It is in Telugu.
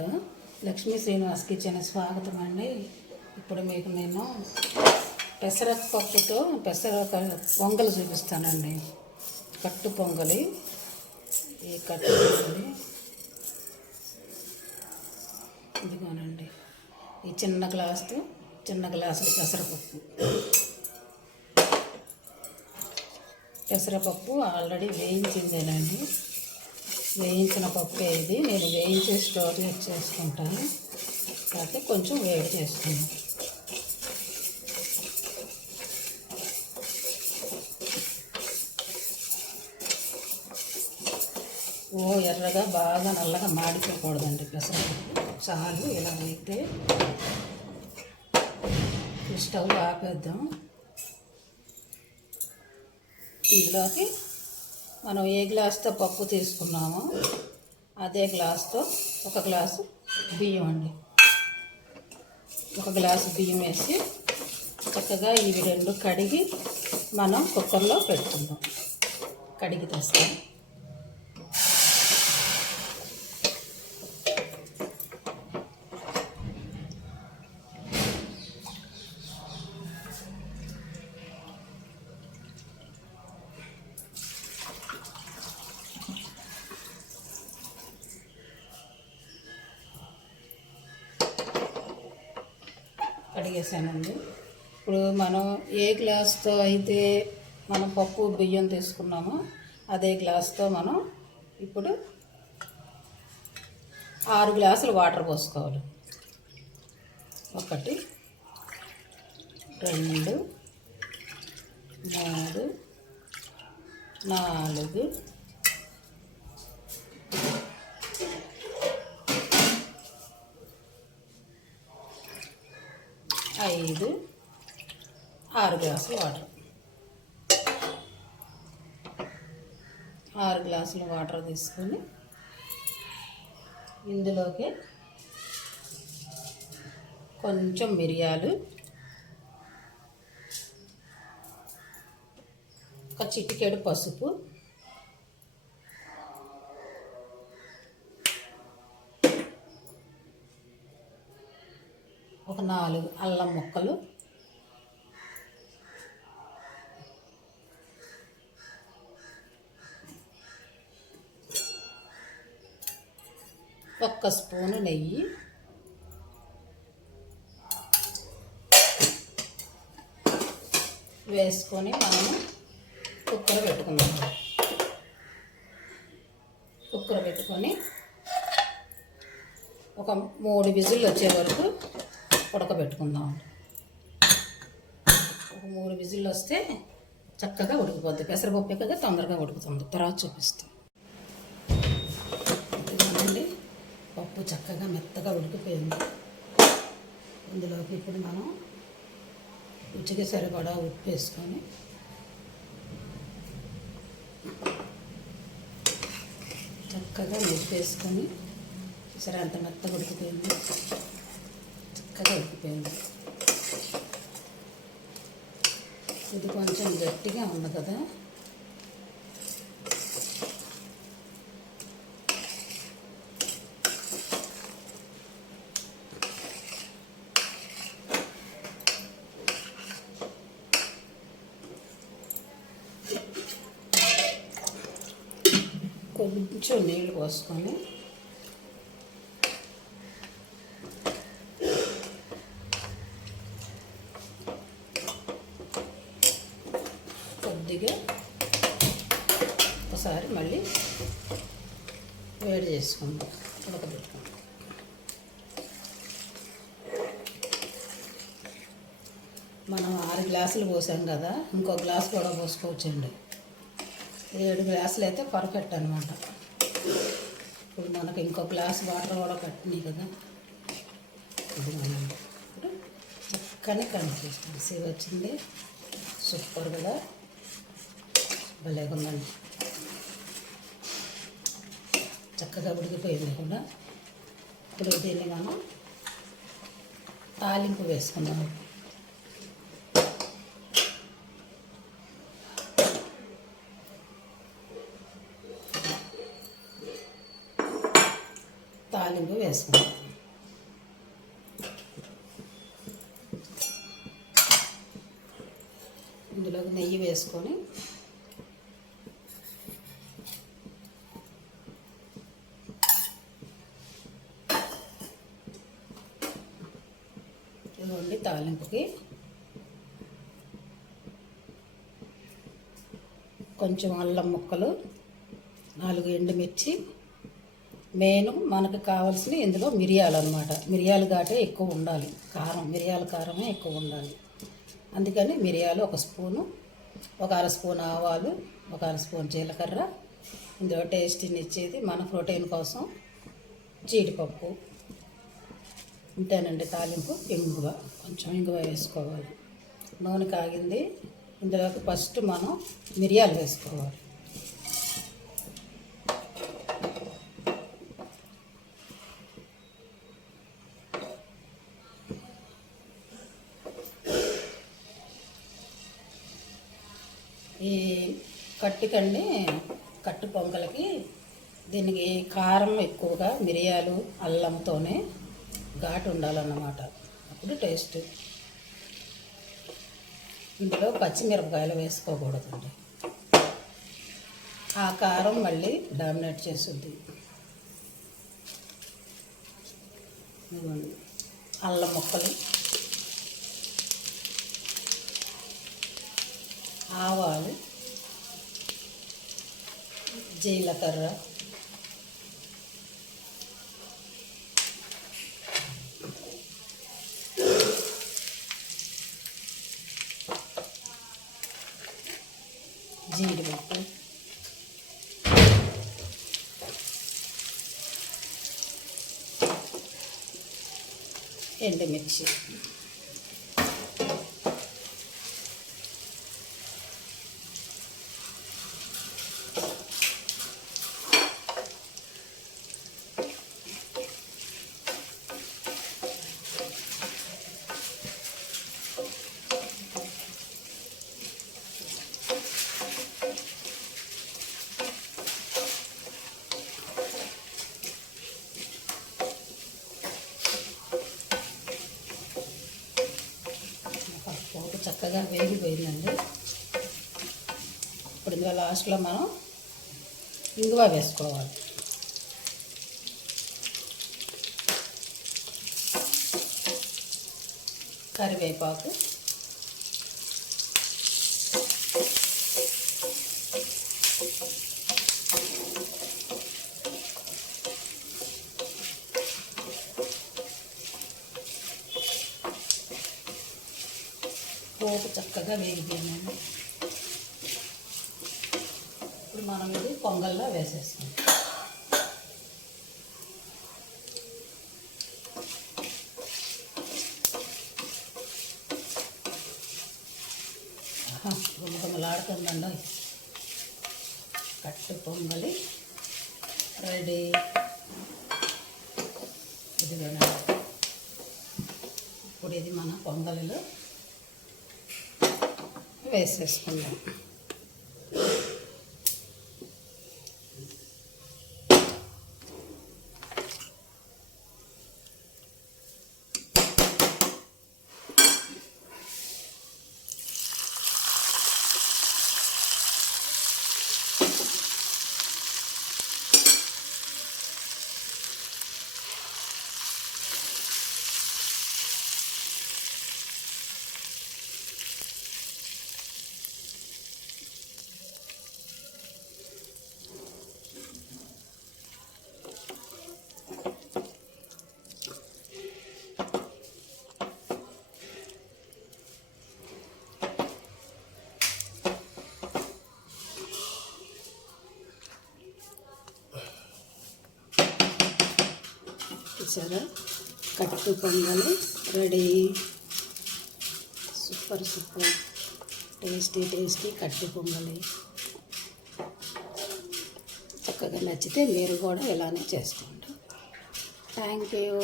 హలో, లక్ష్మీ శ్రీనివాస్ కిచెన్ స్వాగతం అండి. ఇప్పుడు మీకు నేను పెసరపప్పుతో పొంగల్ చూపిస్తానండి. కట్టు పొంగలి. ఈ కట్టు పొంగలి ఇదిగోనండి. ఈ చిన్న గ్లాసు పెసరపప్పు ఆల్రెడీ వేయించిందేనండి. వేయించిన పప్పు ఇది. నేను వేయించి స్టోర్ చేసుకుంటాను. కాకపోతే కొంచెం వేడి చేసుకున్నాను. ఎర్రగా బాగా నల్లగా మాడిపోకూడదండి పెసరపప్పు. చాలు ఇలా అయితే స్టవ్ ఆపేద్దాం. ఇందులోకి మనం ఏ గ్లాస్తో పప్పు తీసుకున్నామో అదే గ్లాస్తో ఒక గ్లాసు బియ్యం అండి. ఒక గ్లాసు బియ్యం వేసి చక్కగా ఇవి రెండు కడిగి మనం కుక్కర్లో పెట్టుకుందాం. కడిగి తెస్తాం. కడిగేసానండి. ఇప్పుడు మనం ఏ గ్లాస్తో అయితే మనం పప్పు బియ్యం తీసుకున్నామో అదే గ్లాస్తో మనం ఇప్పుడు 6 గ్లాసులు వాటర్ పోసుకోవాలి. 1 2 3 4 5 6 గ్లాసులు వాటర్. 6 గ్లాసులు వాటర్ తీసుకొని ఇందులోకి కొంచెం మిరియాలు, ఒక చిటికెడు పసుపు, ఒక 4 అల్లం ముక్కలు, ఒక్క స్పూను నెయ్యి, వేసుకొని మనము కుక్కర్ పెట్టుకుందాం. కుక్కర్ పెట్టుకొని ఒక 3 విజిల్లు వచ్చే వరకు ఉడకబెట్టుకుందాం. ఒక 3 విజిల్లు వస్తే చక్కగా ఉడికిపోద్ది. పెసరపప్పు కదా తొందరగా ఉడుకుతుంది. తర్వాత చూపిస్తాం. ఇదిగోనండి, పప్పు చక్కగా మెత్తగా ఉడికిపోయింది. ఇందులోకి ఇప్పుడు మనం రుచికి సరిపడా ఉప్పు వేసుకొని చక్కగా వేసుకొని సరే అంత మెత్తగా ఉడికిపోయింది. చక్కగా ఉడికిపోయింది. ఇది కొంచెం గట్టిగా ఉంది కదా, కొంచెం నీళ్ళు పోసుకొని కొద్దిగా ఒకసారి మళ్ళీ వేడి చేసుకుందాం. ఉడకబెట్టుకుందాం. మనం 6 గ్లాసులు పోసాం కదా, ఇంకో గ్లాసు కూడా పోసుకోవచ్చండి. 7 గ్లాసులు అయితే పర్ఫెక్ట్ అనమాట. ఇప్పుడు మనకు ఇంకో గ్లాస్ వాటర్ కూడా పట్టినాయి కదా. ఇది మనం ఇప్పుడు చక్కని కన్సిస్టెన్సీ వచ్చింది. సూపర్ కదా, భలేగా ఉందండి. చక్కగా ఉడికిపోయింది కూడా. ఇప్పుడు దీన్ని మనం తాలింపు వేసుకుందాం. తాలింపు వేసుకుందాం. ఇందులోకి నెయ్యి వేసుకొని ఇదిగోండి తాలింపుకి కొంచెం అల్లం ముక్కలు, 4 ఎండుమిర్చి, మెయిన్ మనకు కావాల్సిన ఇందులో మిరియాలు అన్నమాట. మిరియాలు ఘాటే ఎక్కువ ఉండాలి, కారం మిరియాల కారమే ఎక్కువ ఉండాలి. అందుకని మిరియాలు 1 స్పూను, 1 అర స్పూన్ ఆవాలు, 1 అర స్పూన్ జీలకర్ర, ఇందులో టేస్ట్ని ఇచ్చేది మన ప్రోటీన్ కోసం జీడిపప్పు. ఇంతేనండి తాలింపు. ఇంగువ, కొంచెం ఇంగువ వేసుకోవాలి. నూనె కాగింది, ఇందులోకి ఫస్ట్ మనం మిరియాలు వేసుకోవాలి. ఈ కట్టికండి, కట్టు పొంగలకి దీనికి కారం ఎక్కువగా మిరియాలు అల్లంతోనే ఘాటు ఉండాలన్నమాట, అప్పుడు టేస్ట్. ఇందులో పచ్చిమిరపకాయలు వేసుకోకూడదండి, ఆ కారం మళ్ళీ డామినేట్ చేస్తుంది. అల్లం ముక్కలు, ఆవాలు, జీలకర్ర, జీడిపప్పు, ఎండుమిర్చి, చక్కగా వేగిపోయిందండి. ఇప్పుడు ఇందులో లాస్ట్లో మనం ఇంగువ వేసుకోవాలి. కరివేపాకు, పోపు చక్కగా వేగిపోయిందండి. ఇప్పుడు మనం ఇది పొంగల్లో వేసేస్తాం. గుమ్మగుమ్మలాడుతుందండి. కట్టు పొంగలి రెడీ. ఇదిగోనండి, ఇప్పుడు ఇది మన పొంగలిలో వేసేసుకుందాం. చూసారా, కట్టు పొంగలి ready. Super super tasty tasty కట్టు పొంగలి. చక్కగా నచ్చితే మీరు కూడా ఇలానే చేసుకోండి. Thank you.